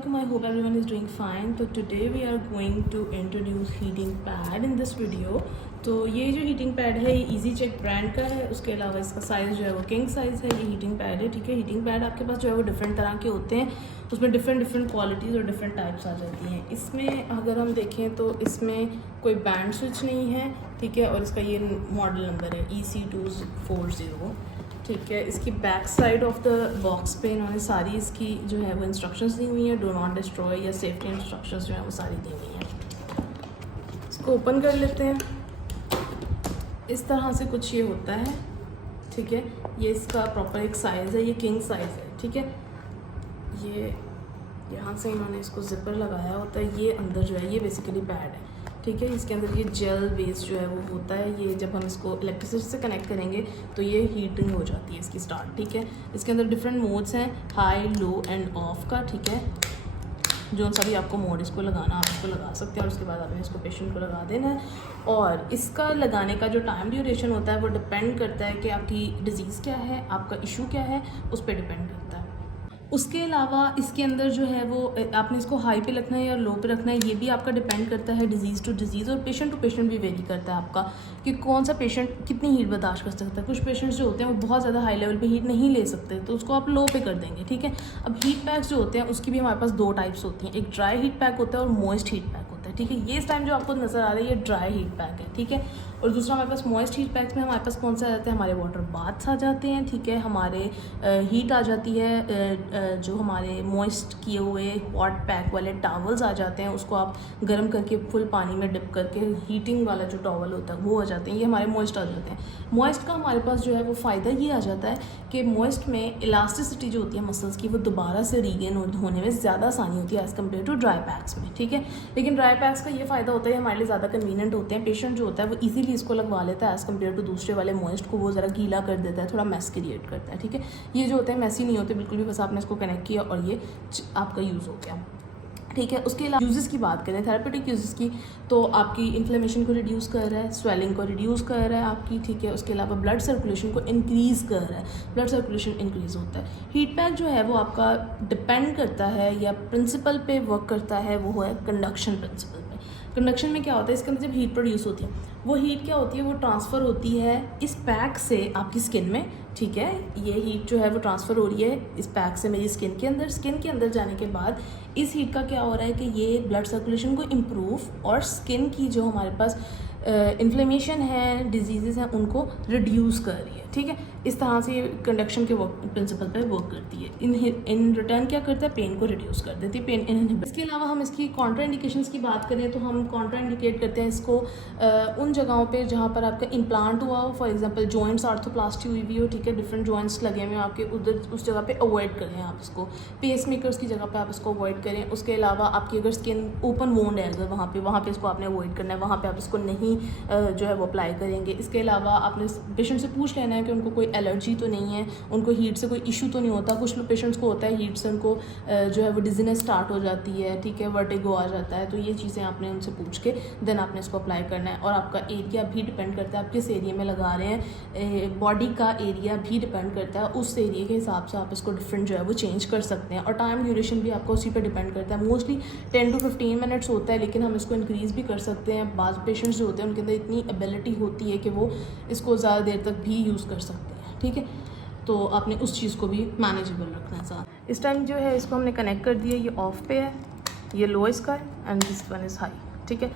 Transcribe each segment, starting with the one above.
Assalamualaikum, I hope everyone is doing fine. तो today we are going to introduce heating pad in this video. तो ये जो heating pad है ये easy check brand का है. उसके अलावा इसका साइज़ जो है वो किंग साइज़ है. ये हीटिंग पैड है, ठीक है. हीटिंग पैड आपके पास जो है वो डिफरेंट तरह के होते हैं. उसमें डिफरेंट क्वालिटीज़ और डिफरेंट टाइप्स आ जाती हैं. इसमें अगर हम देखें तो इसमें कोई बैंड स्विच नहीं है, ठीक है. और इसका ये मॉडल नंबर है EC240, ठीक है. इसकी back side of the box पे इन्होंने सारी इसकी जो है वो इंस्ट्रक्शंस दी हुई हैं. डू नॉट डिस्ट्रॉय या सेफ्टी इंस्ट्रक्शंस जो है वो सारी दी हुई हैं. इसको ओपन कर लेते हैं. इस तरह से कुछ ये होता है, ठीक है. ये इसका प्रॉपर एक साइज़ है, ये किंग साइज़ है, ठीक है. ये यहाँ से इन्होंने इसको ज़िपर लगाया होता है. ये अंदर जो है ये बेसिकली पैड है, ठीक है. इसके अंदर ये जेल बेस जो है वो होता है. ये जब हम इसको इलेक्ट्रिसिटी से कनेक्ट करेंगे तो ये हीटिंग हो जाती है इसकी स्टार्ट, ठीक है. इसके अंदर डिफरेंट मोड्स हैं, हाई, लो एंड ऑफ का, ठीक है. जो सा भी आपको मोड इसको लगाना आप इसको लगा सकते हैं. और उसके बाद आपने इसको पेशेंट को लगा देना है. और इसका लगाने का जो टाइम ड्यूरेशन होता है वो डिपेंड करता है कि आपकी डिज़ीज़ क्या है, आपका इशू क्या है, उस पर डिपेंड करता है. उसके अलावा इसके अंदर जो है वो आपने इसको हाई पे रखना है या लो पे रखना है, ये भी आपका डिपेंड करता है डिज़ीज़ टू डिज़ीज़. और पेशेंट टू पेशेंट भी वेरी करता है आपका कि कौन सा पेशेंट कितनी हीट बर्दाश्त कर सकता है. कुछ पेशेंट्स जो होते हैं वो बहुत ज़्यादा हाई लेवल पे हीट नहीं ले सकते, तो उसको आप लो पे कर देंगे, ठीक है. अब हीट पैक्स जो होते हैं उसकी भी हमारे पास दो टाइप्स होती हैं. एक ड्राई हीट पैक होता है और मॉइस्ट हीट पैक होता है, ठीक है. ये इस टाइम जो आपको नज़र आ रहा है ये ड्राई हीट पैक है, ठीक है. और दूसरा हमारे पास मॉइस्ट हीट पैक्स में हमारे पास कौन सा आ जाता है, हमारे वाटर बाथ्स आ जाते हैं, ठीक है. हमारे हीट आ जाती है, जो हमारे मॉइस्ट किए हुए हॉट पैक वाले टॉवल्स आ जाते हैं. उसको आप गर्म करके फुल पानी में डिप करके हीटिंग वाला जो टॉवल होता है वो आ जाते हैं. ये हमारे मॉइस्ट आ जाते हैं. मॉइस्ट का हमारे पास जो है वो फ़ायदा ये आ जाता है कि मॉइस्ट में इलास्टिसिटी जो होती है मसल्स की वो दोबारा से रीगेन होने में ज़्यादा आसानी होती है as compare to dry packs में, ठीक है. लेकिन ड्राई पैक्स का ये फ़ायदा होता है हमारे लिए ज़्यादा कन्वीनियंट होते हैं. पेशेंट जो होता है वो ईजिली इसको लगवा लेता है एज़ कम्पेयर टू दूसरे वाले मॉइस्ट को. वो ज़रा गीला कर देता है, थोड़ा मैस क्रिएट करता है, ठीक है. ये जो होते हैं मैसी नहीं होते बिल्कुल भी. बस आपने इसको कनेक्ट किया और ये आपका यूज़ हो गया, ठीक है. उसके अलावा यूज़ेस की बात करें, थेरेपेटिक यूज़ेस की, तो आपकी इन्फ्लेमेशन को रिड्यूस कर रहा है, स्वेलिंग को रिड्यूस कर रहा है आपकी, ठीक है. उसके अलावा ब्लड सर्कुलेशन को इंक्रीज़ कर रहा है, ब्लड सर्कुलेशन इंक्रीज़ होता है. हीट पैक जो है वो आपका डिपेंड करता है या प्रिंसिपल पे वर्क करता है, वो है कंडक्शन प्रिंसिपल पे. कंडक्शन में क्या होता है, इसके अंदर जब हीट प्रोड्यूस होती है वो हीट क्या होती है, वो ट्रांसफ़र होती है इस पैक से आपकी स्किन में, ठीक है. ये हीट जो है वो ट्रांसफ़र हो रही है इस पैक से मेरी स्किन के अंदर. स्किन के अंदर जाने के बाद इस हीट का क्या हो रहा है कि ये ब्लड सर्कुलेशन को इम्प्रूव और स्किन की जो हमारे पास इन्फ्लेमेशन है, डिजीज़ हैं, उनको रिड्यूस कर रही है, ठीक है. इस तरह से ये कंडक्शन के प्रिंसिपल पे वर्क करती है. इन रिटर्न क्या करता है, पेन को रिड्यूस कर देती है, पेन इनहिबिट. इसके अलावा हम इसकी कॉन्ट्रा इंडिकेशंस की बात करें तो हम कॉन्ट्रा इंडिकेट करते हैं इसको उन जगहों पे जहाँ पर आपका इम्प्लांट हुआ हो. फॉर एग्जांपल जॉइंट्स आर्थोप्लास्टी हुई भी हो, ठीक है. डिफरेंट जॉइंट्स लगे हुए आपके, उधर उस जगह पे अवॉइड करें आप इसको. पेस मेकर्स की जगह पे आप इसको अवॉइड करें. उसके अलावा आपकी अगर स्किन ओपन वोंड है अगर वहाँ पे इसको आपने अवॉइड करना है, वहाँ पे आप इसको नहीं जो है वो अप्लाई करेंगे. इसके अलावा आपने पेशेंट से पूछ लेना है कि उनको कोई एलर्जी तो नहीं है, उनको हीट से कोई इशू तो नहीं होता. कुछ पेशेंट्स को होता है हीट से उनको जो है वो डिजीनेस स्टार्ट हो जाती है, ठीक है, वर्टिगो आ जाता है. तो ये चीज़ें आपने उनसे पूछ के देन आपने इसको अप्लाई करना है. और आपका एरिया भी डिपेंड करता है आप किस एरिया में लगा रहे हैं. बॉडी का एरिया भी डिपेंड करता है, उस एरिया के हिसाब से आप इसको डिफरेंट जो है वो चेंज कर सकते हैं. और टाइम ड्यूरेशन भी आपका उसी पर डिपेंड करता है. मोस्टली 10 to 15 मिनट्स होता है, लेकिन हम इसको इंक्रीज़ भी कर सकते हैं. बाज़ पेशेंट्स जो होते हैं उनके अंदर इतनी एबिलिटी होती है कि वो इसको ज़्यादा देर तक भी यूज़ कर सकते हैं, ठीक है. तो आपने उस चीज़ को भी मैनेजेबल रखना है साथ. इस टाइम जो है इसको हमने कनेक्ट कर दिया. ये ऑफ पे है, ये लो इसका है and this one is high, ठीक है.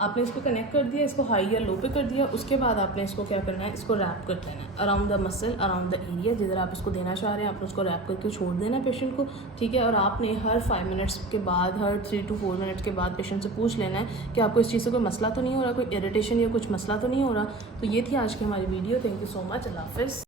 आपने इसको कनेक्ट कर दिया, इसको हाई या लो पे कर दिया. उसके बाद आपने इसको क्या करना है, इसको रैप कर देना है around the muscle, around the area जिधर आप इसको देना चाह रहे हैं. आपने उसको रैप करके छोड़ देना है पेशेंट को, ठीक है. और आपने हर 5 मिनट्स के बाद, हर 3 to 4 मिनट्स के बाद पेशेंट से पूछ लेना है कि आपको इस चीज़ से कोई मसला तो नहीं हो रहा, कोई इरिटेशन या कुछ मसला तो नहीं हो रहा. तो ये थी आज की हमारी video. Thank you so much. अल्लाह हाफ़िज़.